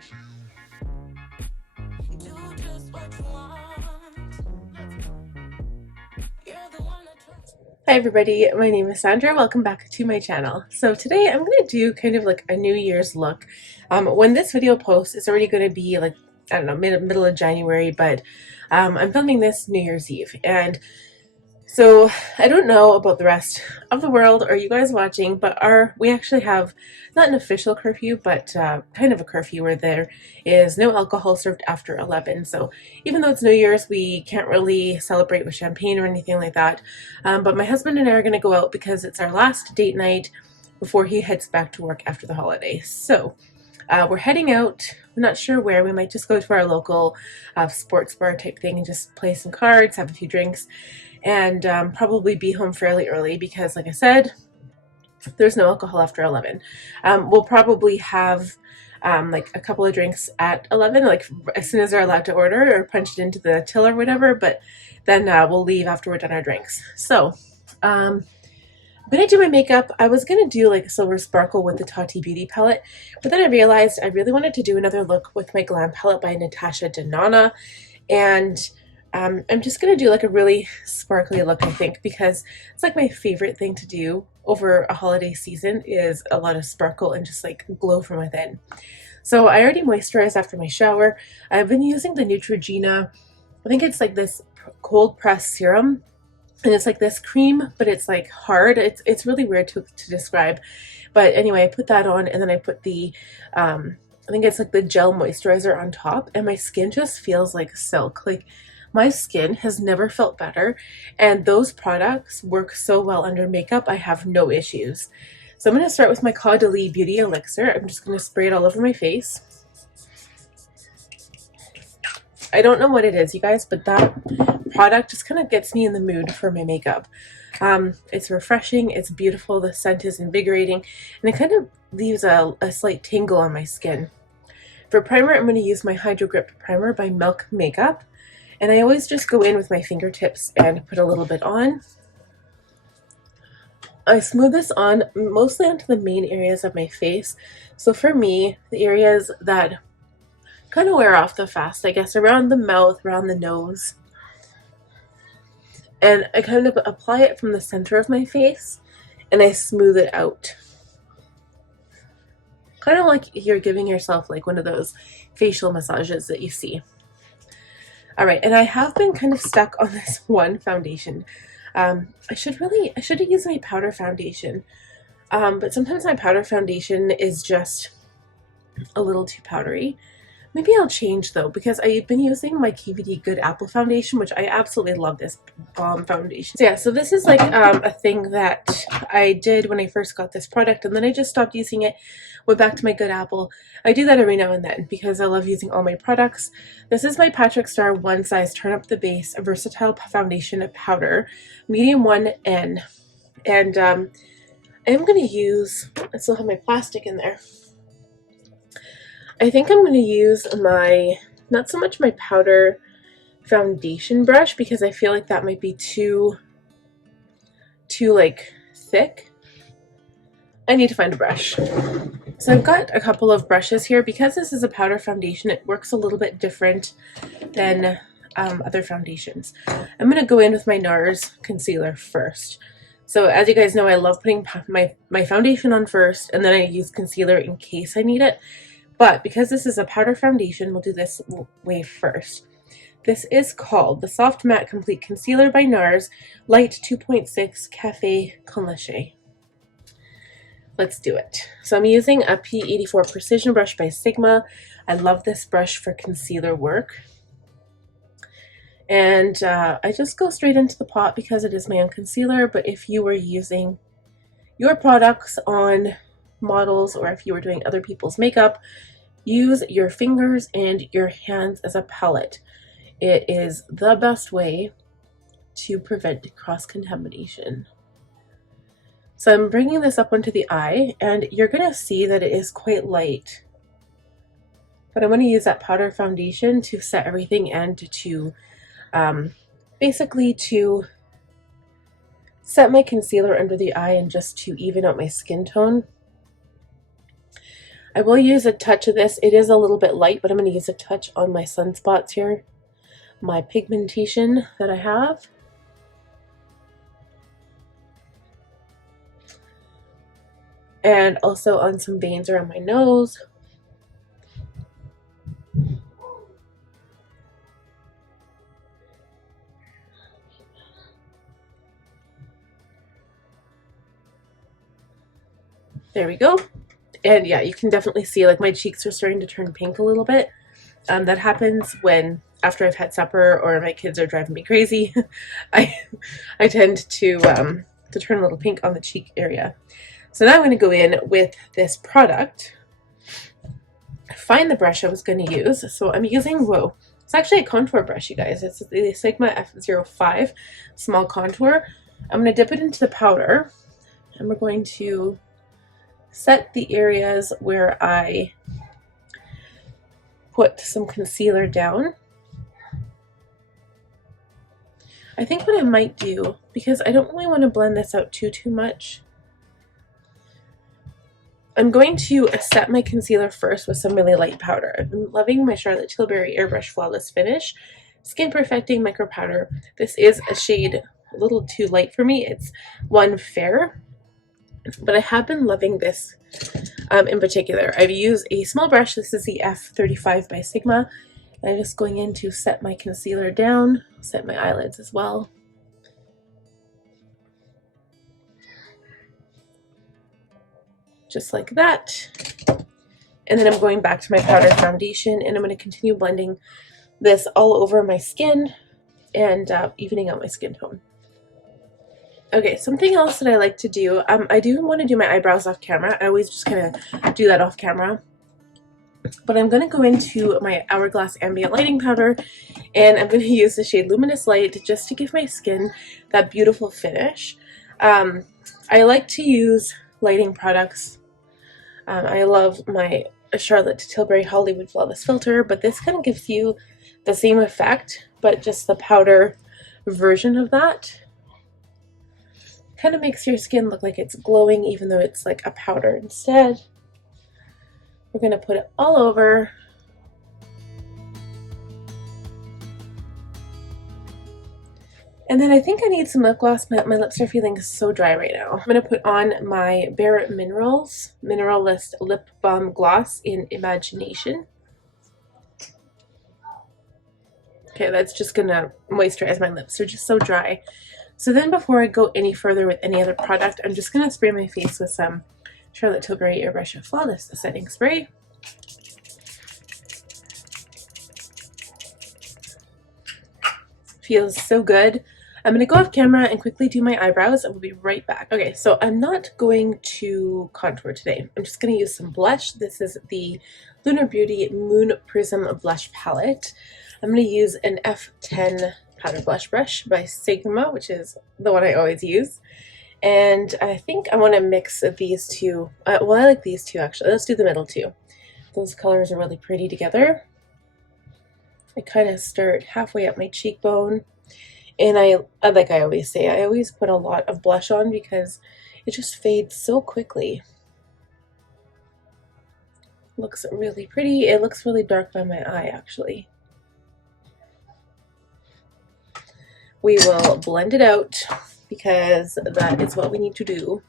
Hi everybody, my name is Sandra. Welcome back to my channel. So today I'm going to do kind of like a New Year's look. When this video posts, it's already going to be like, I don't know, middle of January, but I'm filming this New Year's Eve. And so I don't know about the rest of the world or you guys watching, but we actually have not an official curfew, but kind of a curfew where there is no alcohol served after 11. So even though it's New Year's, we can't really celebrate with champagne or anything like that. But my husband and I are going to go out because it's our last date night before he heads back to work after the holidays. So we're heading out. We're not sure where. We might just go to our local sports bar type thing and just play some cards, have a few drinks, and probably be home fairly early because, like I said, there's no alcohol after 11. We'll probably have like a couple of drinks at 11, like as soon as they're allowed to order, or punch it into the till or whatever, but then we'll leave after we're done our drinks. So I'm gonna do my makeup. I was gonna do like a silver sparkle with the Tati Beauty palette, but then I realized I really wanted to do another look with my Glam palette by Natasha Denona, and I'm just going to do like a really sparkly look, I think, because it's like my favorite thing to do over a holiday season is a lot of sparkle and just like glow from within. So I already moisturized after my shower. I've been using the Neutrogena, I think it's like this cold press serum, and it's like this cream, but it's like hard. It's really weird to describe. But anyway, I put that on, and then I put the, I think it's like the gel moisturizer on top, and my skin just feels like silk. Like, my skin has never felt better, and those products work so well under makeup. I have no issues. So I'm going to start with my Caudal Beauty Elixir. I'm just going to spray it all over my face. I don't know what it is, you guys, but that product just kind of gets me in the mood for my makeup. It's refreshing, it's beautiful, the scent is invigorating, and it kind of leaves a slight tingle on my skin. For primer, I'm going to use my HydroGrip primer by Milk Makeup. And I always just go in with my fingertips and put a little bit on. I smooth this on mostly onto the main areas of my face. So for me, the areas that kind of wear off the fast, I guess, around the mouth, around the nose. And I kind of apply it from the center of my face and I smooth it out. Kind of like you're giving yourself like one of those facial massages that you see. All right, and I have been kind of stuck on this one foundation. I should have used my powder foundation, but sometimes my powder foundation is just a little too powdery. Maybe I'll change though, because I've been using my KVD Good Apple foundation, which I absolutely love this Balm foundation. So yeah, so this is like a thing that I did when I first got this product, and then I just stopped using it, went back to my Good Apple. I do that every now and then because I love using all my products. This is my Patrick Star One Size Turn Up the Base Versatile Foundation Powder, medium 1N. And I am going to use, I still have my plastic in there. I think I'm going to use my, not so much my powder foundation brush, because I feel like that might be too like thick. I need to find a brush. So I've got a couple of brushes here. Because this is a powder foundation, it works a little bit different than other foundations. I'm going to go in with my Nars Concealer first. So as you guys know, I love putting my foundation on first, and then I use concealer in case I need it. But because this is a powder foundation, we'll do this way first. This is called the Soft Matte Complete Concealer by Nars Light 2.6 Cafe Con Leche. Let's do it. So I'm using a P84 Precision brush by Sigma. I love this brush for concealer work. And I just go straight into the pot because it is my own concealer, but if you were using your products on models, or if you were doing other people's makeup, use your fingers and your hands as a palette. It is the best way to prevent cross-contamination. So I'm bringing this up onto the eye, and you're going to see that it is quite light. But I'm going to use that powder foundation to set everything and to basically to set my concealer under the eye and just to even out my skin tone. I will use a touch of this. It is a little bit light, but I'm going to use a touch on my sunspots here, my pigmentation that I have. And also on some veins around my nose. There we go. And yeah, you can definitely see like my cheeks are starting to turn pink a little bit. That happens when after I've had supper or my kids are driving me crazy. I tend to turn a little pink on the cheek area. So now I'm going to go in with this product. Find the brush I was going to use. So I'm using, whoa, it's actually a contour brush, you guys. It's the Sigma F05 small contour. I'm going to dip it into the powder and we're going to set the areas where I put some concealer down. I think what I might do, because I don't really want to blend this out too much, I'm going to set my concealer first with some really light powder. I've been loving my Charlotte Tilbury Airbrush Flawless Finish Skin Perfecting Micropowder. This is a shade a little too light for me. It's one Fair, but I have been loving this in particular. I've used a small brush. This is the F35 by Sigma. And I'm just going in to set my concealer down, set my eyelids as well. Just like that. And then I'm going back to my powder foundation and I'm going to continue blending this all over my skin and evening out my skin tone. Okay, something else that I like to do, I do want to do my eyebrows off camera. I always just kind of do that off camera. But I'm going to go into my Hourglass Ambient Lighting Powder and I'm going to use the shade Luminous Light just to give my skin that beautiful finish. I like to use lighting products. I love my Charlotte Tilbury Hollywood Flawless Filter, but this kind of gives you the same effect, but just the powder version of that. Kind of makes your skin look like it's glowing even though it's like a powder instead. We're going to put it all over. And then I think I need some lip gloss. My lips are feeling so dry right now. I'm going to put on my Bare Minerals Mineralist Lip Balm Gloss in Imagination. Okay, that's just going to moisturize my lips. They're just so dry. So then before I go any further with any other product, I'm just going to spray my face with some Charlotte Tilbury Airbrush Flawless Setting Spray. Feels so good. I'm going to go off camera and quickly do my eyebrows and we'll be right back. Okay, so I'm not going to contour today. I'm just going to use some blush. This is the Lunar Beauty Moon Prism Blush Palette. I'm going to use an F10 powder blush brush by Sigma, which is the one I always use. And I think I want to mix these two. Well, I like these two actually. Let's do the middle two. Those colors are really pretty together. I kind of start halfway up my cheekbone. And like I always say, I always put a lot of blush on because it just fades so quickly. Looks really pretty. It looks really dark by my eye actually. We will blend it out because that is what we need to do.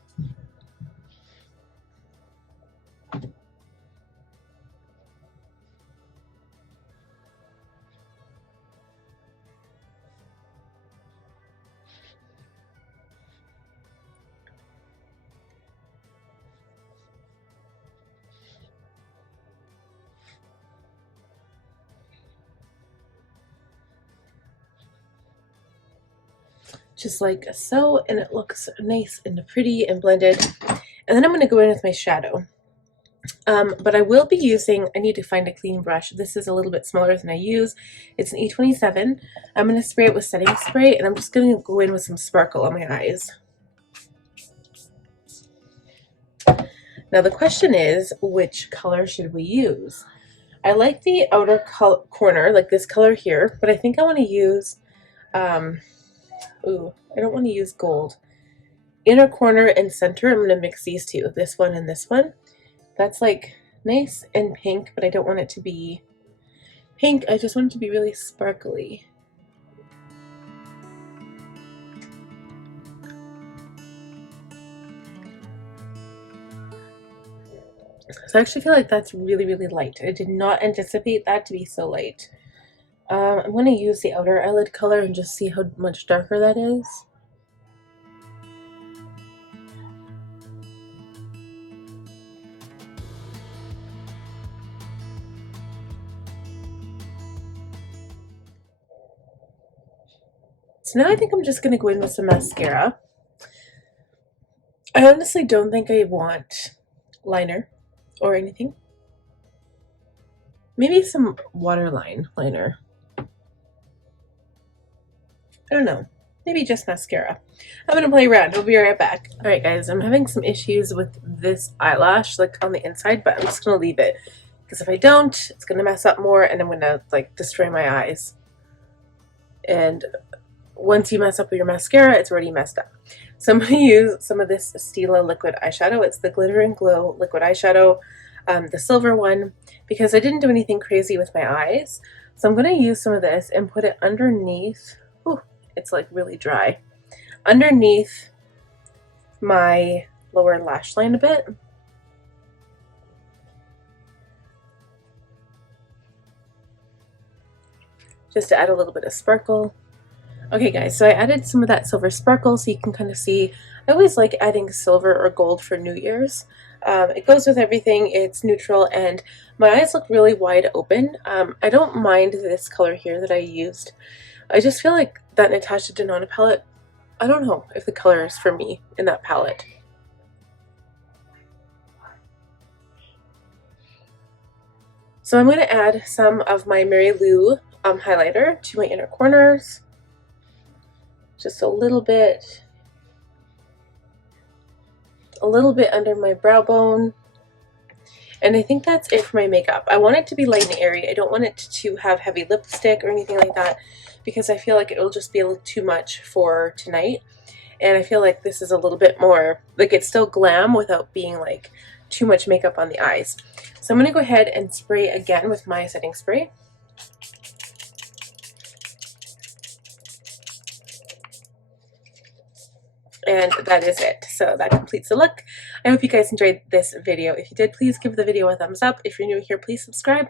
Just like so, and it looks nice and pretty and blended. And then I'm going to go in with my shadow. But I will be using, I need to find a clean brush. This is a little bit smaller than I use. It's an E27. I'm going to spray it with setting spray, and I'm just going to go in with some sparkle on my eyes. Now the question is, which color should we use? I like the outer corner, like this color here, but I think I want to use, ooh, I don't want to use gold. Inner corner and center, I'm going to mix these two, this one and this one. That's like nice and pink, but I don't want it to be pink. I just want it to be really sparkly. So I actually feel like that's really, really light. I did not anticipate that to be so light. I'm going to use the outer eyelid color and just see how much darker that is. So now I think I'm just going to go in with some mascara. I honestly don't think I want liner or anything. Maybe some waterline liner. I don't know. Maybe just mascara. I'm going to play around. We'll be right back. Alright guys, I'm having some issues with this eyelash like on the inside, but I'm just going to leave it. Because if I don't, it's going to mess up more and I'm going to like destroy my eyes. And once you mess up with your mascara, it's already messed up. So I'm going to use some of this Stila liquid eyeshadow. It's the Glitter and Glow liquid eyeshadow, the silver one, because I didn't do anything crazy with my eyes. So I'm going to use some of this and put it underneath. Ooh, it's like really dry. Underneath my lower lash line a bit. Just to add a little bit of sparkle. Okay guys, so I added some of that silver sparkle so you can kind of see. I always like adding silver or gold for New Year's. It goes with everything, it's neutral, and my eyes look really wide open. I don't mind this color here that I used. I just feel like that Natasha Denona palette, I don't know if the color is for me in that palette. So I'm going to add some of my Mary Lou highlighter to my inner corners. Just a little bit under my brow bone. And I think that's it for my makeup. I want it to be light and airy. I don't want it to have heavy lipstick or anything like that because I feel like it will just be a little too much for tonight. And I feel like this is a little bit more, like it's still glam without being like too much makeup on the eyes. So I'm going to go ahead and spray again with my setting spray. And that is it. So that completes the look. I hope you guys enjoyed this video. If you did, please give the video a thumbs up. If you're new here, please subscribe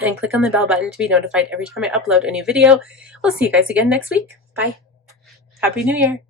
and click on the bell button to be notified every time I upload a new video. We'll see you guys again next week. Bye. Happy New Year.